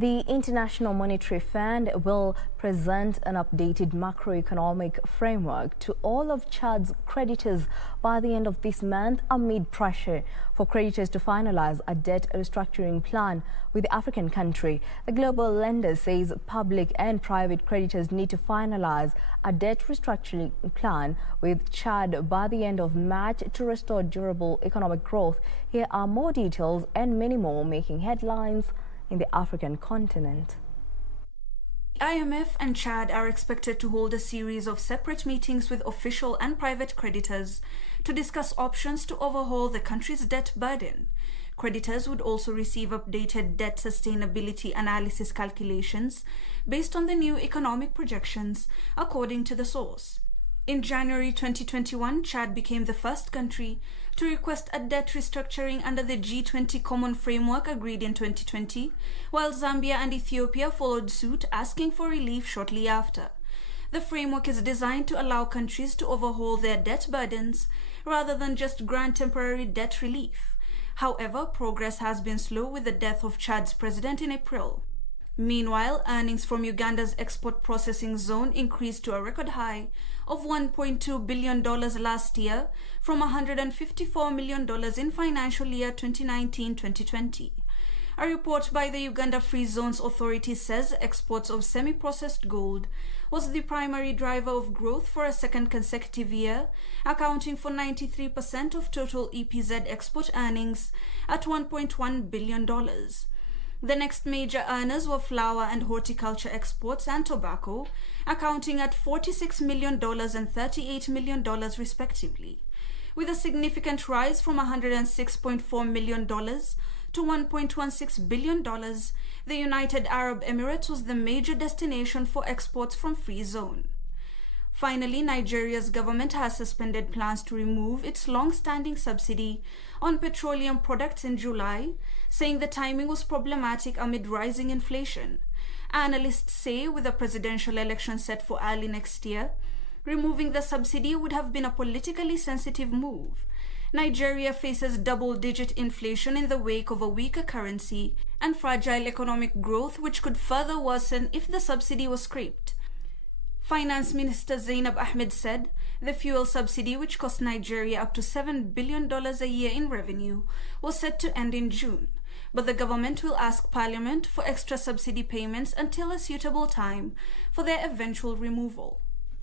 The International Monetary Fund will present an updated macroeconomic framework to all of Chad's creditors by the end of this month amid pressure for creditors to finalize a debt restructuring plan with the African country. The global lender says public and private creditors need to finalize a debt restructuring plan with Chad by the end of March to restore durable economic growth. Here are more details and many more making headlines in the African continent. IMF and Chad are expected to hold a series of separate meetings with official and private creditors to discuss options to overhaul the country's debt burden. Creditors would also receive updated debt sustainability analysis calculations based on the new economic projections, according to the source. In January 2021, Chad became the first country to request a debt restructuring under the G20 Common Framework agreed in 2020, while Zambia and Ethiopia followed suit, asking for relief shortly after. The framework is designed to allow countries to overhaul their debt burdens rather than just grant temporary debt relief. However, progress has been slow with the death of Chad's president in April. Meanwhile, earnings from Uganda's export processing zone increased to a record high of $1.2 billion last year from $154 million in financial year 2019-2020. A report by the Uganda Free Zones Authority says exports of semi-processed gold was the primary driver of growth for a second consecutive year, accounting for 93% of total EPZ export earnings at $1.1 billion. The next major earners were flour and horticulture exports and tobacco, accounting at $46 million and $38 million respectively. With a significant rise from $106.4 million to $1.16 billion, the United Arab Emirates was the major destination for exports from Free Zone. Finally, Nigeria's government has suspended plans to remove its long-standing subsidy on petroleum products in July, saying the timing was problematic amid rising inflation. Analysts say with a presidential election set for early next year, removing the subsidy would have been a politically sensitive move. Nigeria faces double-digit inflation in the wake of a weaker currency and fragile economic growth, which could further worsen if the subsidy was scrapped. Finance Minister Zainab Ahmed said the fuel subsidy, which cost Nigeria up to $7 billion a year in revenue, was set to end in June, but the government will ask Parliament for extra subsidy payments until a suitable time for their eventual removal.